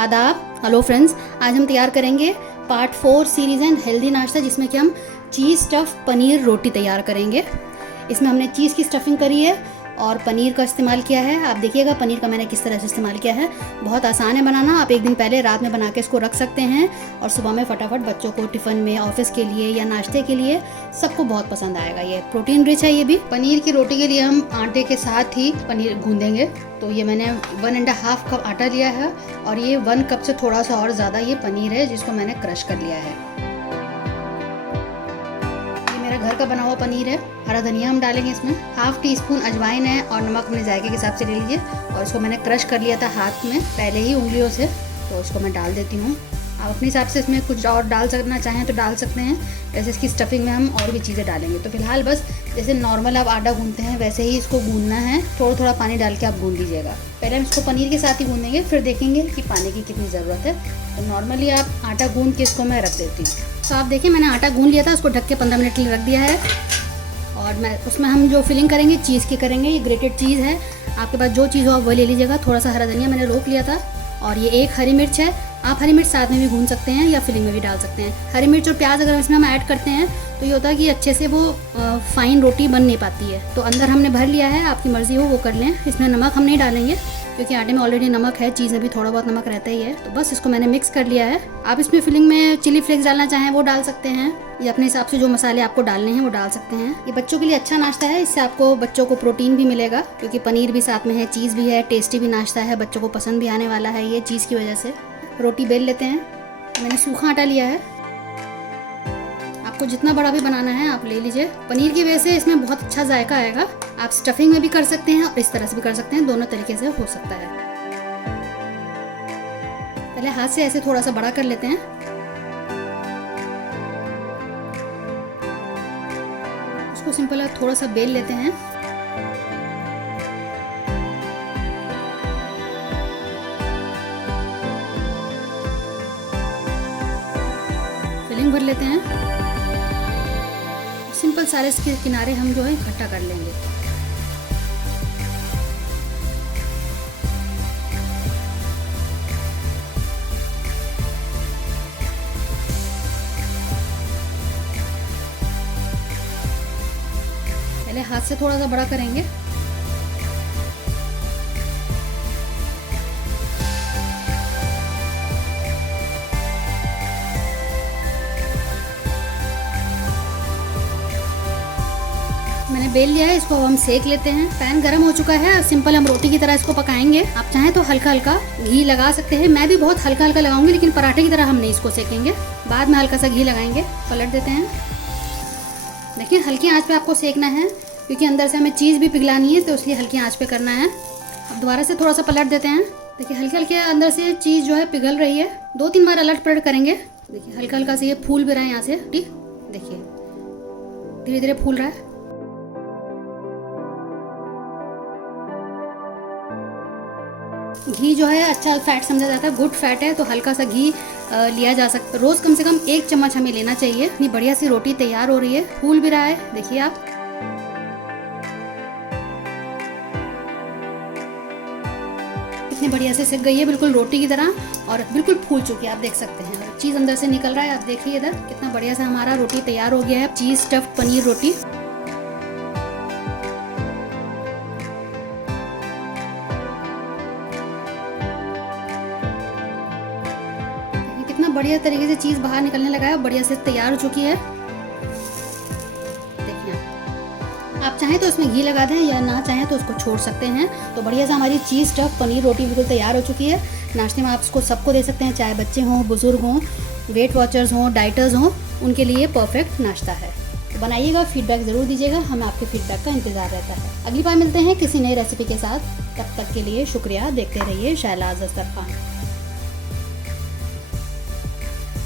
आदाब, hello friends. आज हम तैयार करेंगे पार्ट 4 सीरीज़ एंड हेल्दी नाश्ता, जिसमें कि हम चीज़ स्टफ़ पनीर रोटी तैयार करेंगे। इसमें हमने चीज़ की स्टफिंग करी है और पनीर का इस्तेमाल किया है। आप देखिएगा पनीर का मैंने किस तरह से इस्तेमाल किया है। बहुत आसान है बनाना। आप एक दिन पहले रात में बना के इसको रख सकते हैं और सुबह में फटाफट बच्चों को टिफ़िन में, ऑफिस के लिए या नाश्ते के लिए सबको बहुत पसंद आएगा। ये प्रोटीन रिच है। ये भी पनीर की रोटी के लिए हम आटे के साथ ही पनीर गूंदेंगे। तो ये मैंने 1.5 कप आटा लिया है और ये 1 कप से थोड़ा सा और ज़्यादा ये पनीर है, जिसको मैंने क्रश कर लिया है। घर का बना हुआ पनीर है। हरा धनिया हम डालेंगे इसमें। 1/2 टीस्पून अजवाइन है और नमक अपने जायके के हिसाब से ले लीजिए। और इसको मैंने क्रश कर लिया था हाथ में पहले ही उंगलियों से, तो इसको मैं डाल देती हूँ। आप अपने हिसाब से इसमें कुछ और डाल सकना चाहें तो डाल सकते हैं। वैसे इसकी स्टफिंग में हम और भी चीज़ें डालेंगे। तो फिलहाल बस जैसे नॉर्मल आप आटा गूंदते हैं वैसे ही इसको गूंदना है। थोड़ा थोड़ा पानी डाल के आप गूंद लीजिएगा। पहले हम इसको पनीर के साथ ही गूंदेंगे, फिर देखेंगे कि पानी की कितनी ज़रूरत है। तो नॉर्मली आप आटा गूंद के इसको मैं रख देती हूँ। तो आप देखिए मैंने आटा गूंद लिया था, उसको ढक के 15 मिनट के लिए रख दिया है। और मैं उसमें हम जो फिलिंग करेंगे चीज़ की करेंगे। ये ग्रेटेड चीज़ है, आपके पास जो चीज़ हो आप वो ले लीजिएगा। थोड़ा सा हरा धनिया मैंने रोक लिया था और ये 1 हरी मिर्च है। आप हरी मिर्च साथ में भी भून सकते हैं या फिलिंग में भी डाल सकते हैं। हरी मिर्च और प्याज अगर इसमें हम ऐड करते हैं तो ये होता है कि अच्छे से वो फाइन रोटी बन नहीं पाती है। तो अंदर हमने भर लिया है, आपकी मर्ज़ी हो वो कर लें। इसमें नमक हम नहीं डालेंगे क्योंकि आटे में ऑलरेडी नमक है, चीज़ में भी थोड़ा बहुत नमक रहता ही है। तो बस इसको मैंने मिक्स कर लिया है। आप इसमें फिलिंग में चिली फ्लेक्स डालना चाहें वो डाल सकते हैं, या अपने हिसाब से जो मसाले आपको डालने हैं वो डाल सकते हैं। ये बच्चों के लिए अच्छा नाश्ता है। इससे आपको बच्चों को प्रोटीन भी मिलेगा क्योंकि पनीर भी साथ में है, चीज़ भी है, टेस्टी भी नाश्ता है, बच्चों को पसंद भी आने वाला है ये चीज़ की वजह से। रोटी बेल लेते हैं। मैंने सूखा आटा लिया है, आपको जितना बड़ा भी बनाना है आप ले लीजिए। पनीर की वजह से इसमें बहुत अच्छा जायका आएगा। आप स्टफिंग में भी कर सकते हैं और इस तरह से भी कर सकते हैं, दोनों तरीके से हो सकता है। पहले हाथ से ऐसे थोड़ा सा बड़ा कर लेते हैं। उसको सिंपल थोड़ा सा बेल लेते हैं। फिलिंग भर लेते हैं। सिंपल सारे इसके किनारे हम जो है इकट्ठा कर लेंगे। पहले हाथ से थोड़ा सा बड़ा करेंगे। मैंने बेल लिया है, इसको हम सेक लेते हैं। पैन गरम हो चुका है। सिंपल हम रोटी की तरह इसको पकाएंगे। आप चाहें तो हल्का हल्का घी लगा सकते हैं। मैं भी बहुत हल्का हल्का लगाऊंगी, लेकिन पराठे की तरह हम नहीं इसको सेकेंगे। बाद में हल्का सा घी लगाएंगे। पलट देते हैं। देखिए हल्की आंच पे आपको सेकना है क्योंकि अंदर से हमें चीज़ भी पिघलानी है, तो इसलिए हल्की आंच पे करना है। अब दोबारा से थोड़ा सा पलट देते हैं। देखिए हल्के हल्के अंदर से चीज़ जो है पिघल रही है। 2-3 बार अलट पलट करेंगे। देखिए हल्का हल्का से ये फूल भी रहा है यहाँ से। देखिए धीरे धीरे फूल रहा है। घी जो है अच्छा फैट समझा जाता है, गुड फैट है, तो हल्का सा घी लिया जा सकता है। रोज़ कम से कम 1 चम्मच हमें लेना चाहिए। इतनी बढ़िया सी रोटी तैयार हो रही है, फूल भी रहा है। देखिए आप इतनी बढ़िया से सिक गई है, बिल्कुल रोटी की तरह, और बिल्कुल फूल चुकी है। आप देख सकते हैं और चीज़ अंदर से निकल रहा है। आप देखिए इधर कितना बढ़िया से हमारा रोटी तैयार हो गया है, चीज़ स्टफ्ड पनीर रोटी। कितना बढ़िया तरीके से चीज़ बाहर निकलने लगा है, बढ़िया से तैयार हो चुकी है। देखिए आप चाहें तो इसमें घी लगा दें या ना चाहें तो उसको छोड़ सकते हैं। तो बढ़िया से हमारी चीज़ स्टफ पनीर रोटी बिल्कुल तैयार हो चुकी है। नाश्ते में आप इसको सबको दे सकते हैं, चाहे बच्चे हों, बुजुर्ग हों, वेट वॉचर्स हों, डाइटर्स हों, उनके लिए परफेक्ट नाश्ता है। तो बनाइएगा, फीडबैक ज़रूर दीजिएगा। हमें आपके फीडबैक का इंतज़ार रहता है। अगली बार मिलते हैं किसी नई रेसिपी के साथ। तब तक के लिए शुक्रिया। देखते रहिए शैलाज़ दस्तरखान।